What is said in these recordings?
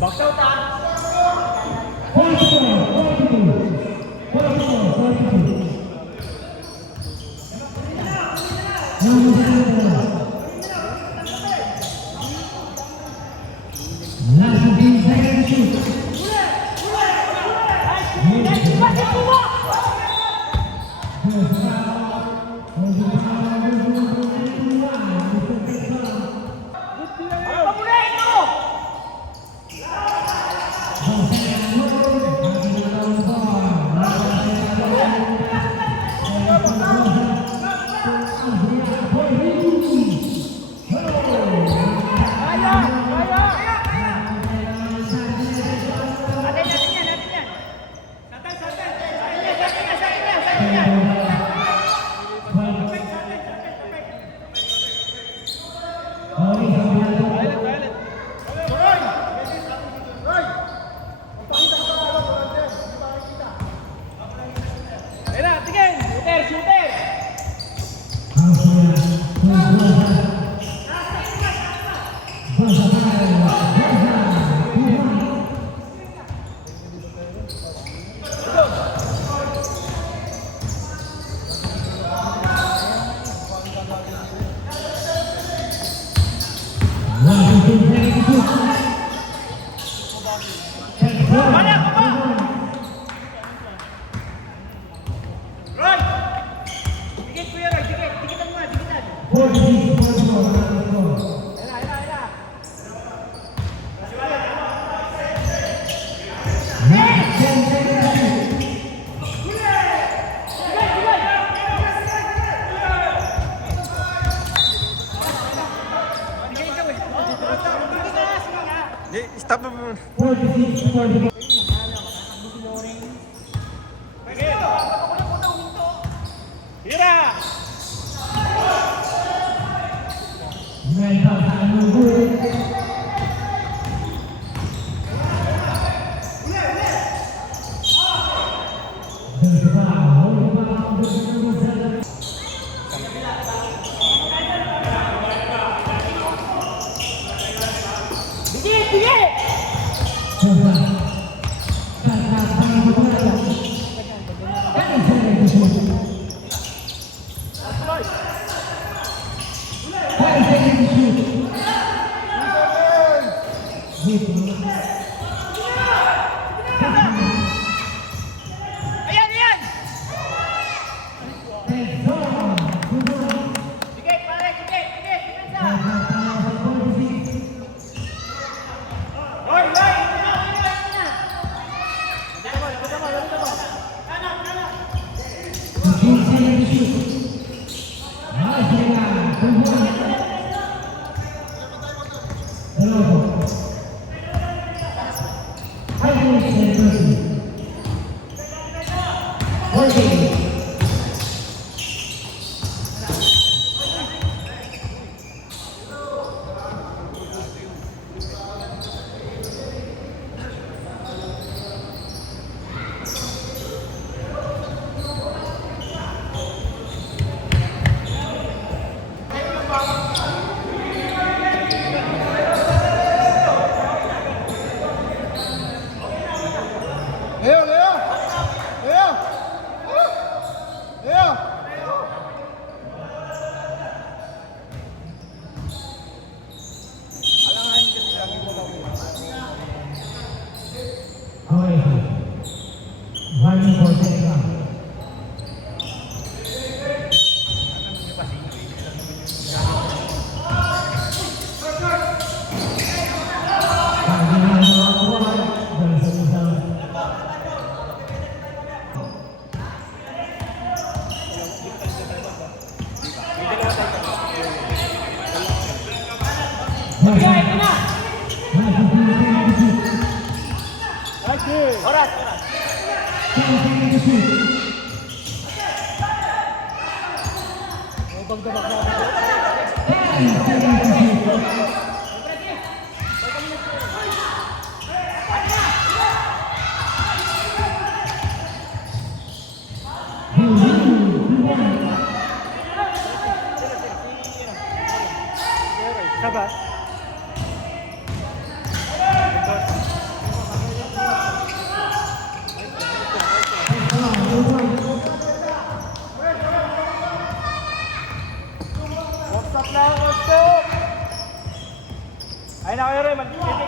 Box out ah! Stop mo. Hira! Ayan, ayan! Sige, pare, sige, sige, sige. Hoy, hoy! Leo, Leo! Leo! Leo! Alangan kasi kami mo ba? Okay. 1% lang. Oras! Sabar.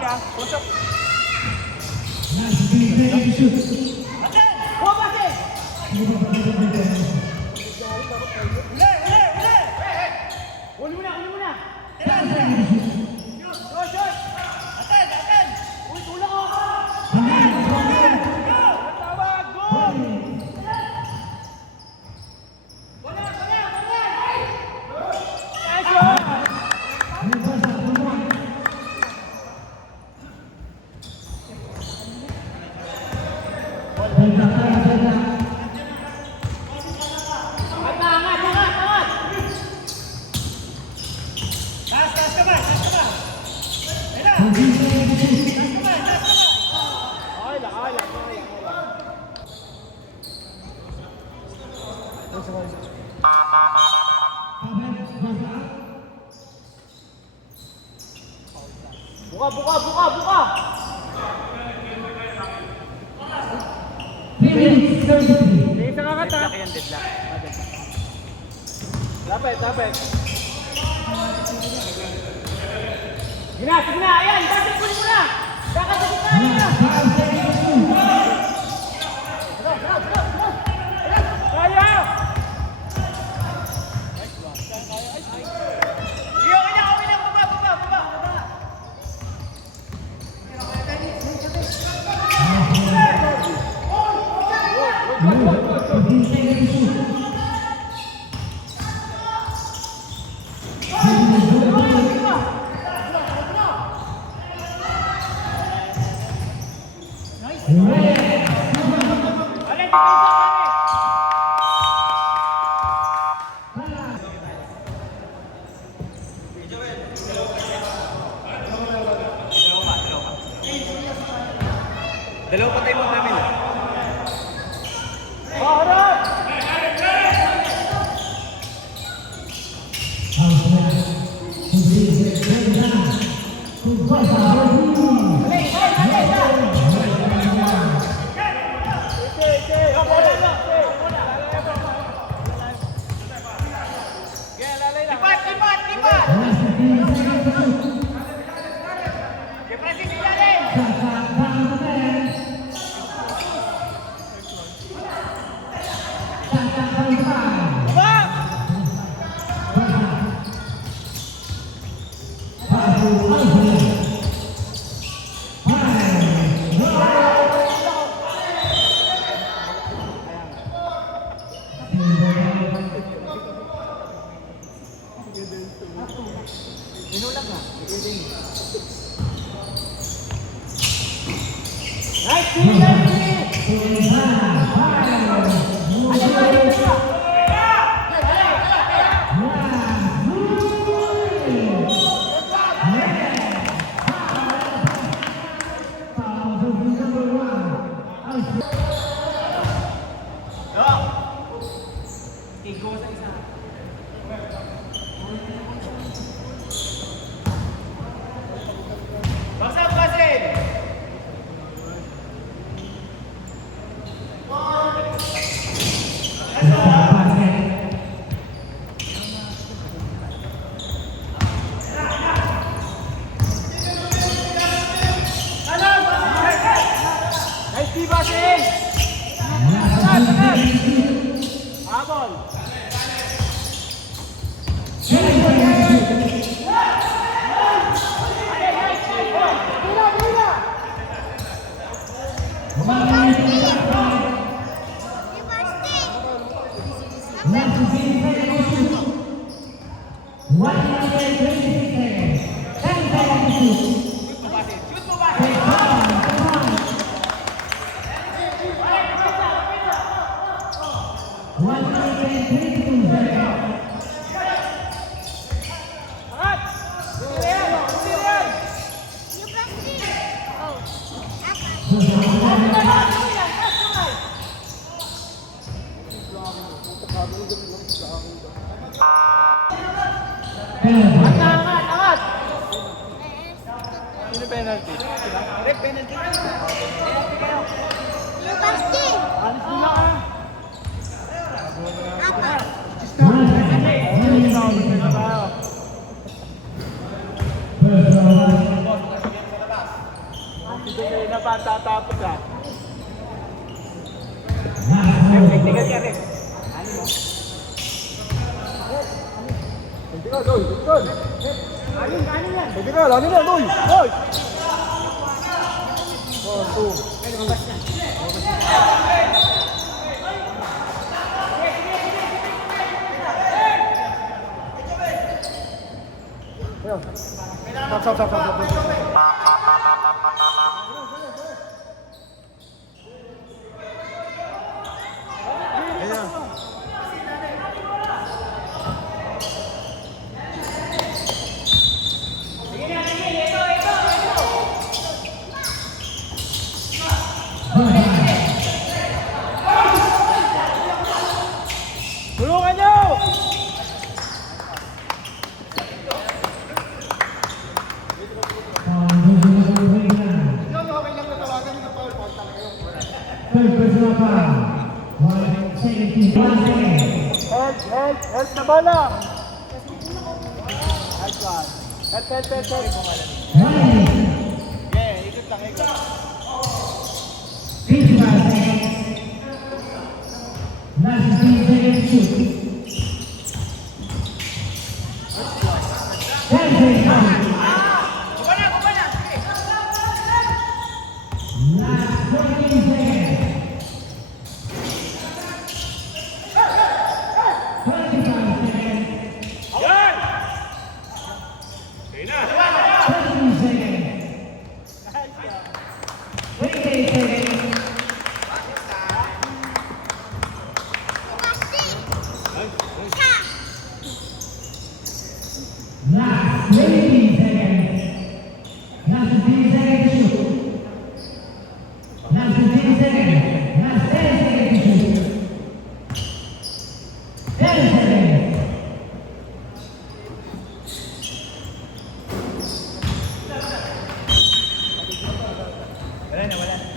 ka. Pusok. Atin! Huwag atin! Uli, uli, uli. Uli mo na, uli mo na! Tira, tira. Shoot, shoot! Atin, atin. Uy, tulak ako! Tawag, goal. Wala, wala, wala! Nice one. Angat, angat, angat! Taas kamay, taas kamay. Ayun na. Taas kamay, taas kamay. Okay lang, okay lang. Buka, buka, buka, buka! Tingin sa kakata. Lapit, lapit. Sige na, sige na! Ayan! Basketball mo na! Dakat sa gitna! Ayan na! Sarap, sarap, sarap, sarap! Kaya. Iyo, okay na, baba, baba, baba! Alin, tingin sa kare. Dalawa pa tayo mo namin. Harap. Lipat, lipat, lipat! Depresi sila rin! Nice, team, nice, team! Baksa, basin. Nice, di basin. Habol. Angat, angat! Sino penalty? Red penalty. Alis mo na ka. Hindi kayo na ba tatapos ah? Technical ka rin. Hindi ka, Doy. Doy. Kanin yan. Hindi ka, lalo na, Doy. Doy. 1, 2. Ay, lumabas na. Stop. Tulungan nyo! Help na bala! Help. Yeah, ikot lang, ikot. Wala na, wala na.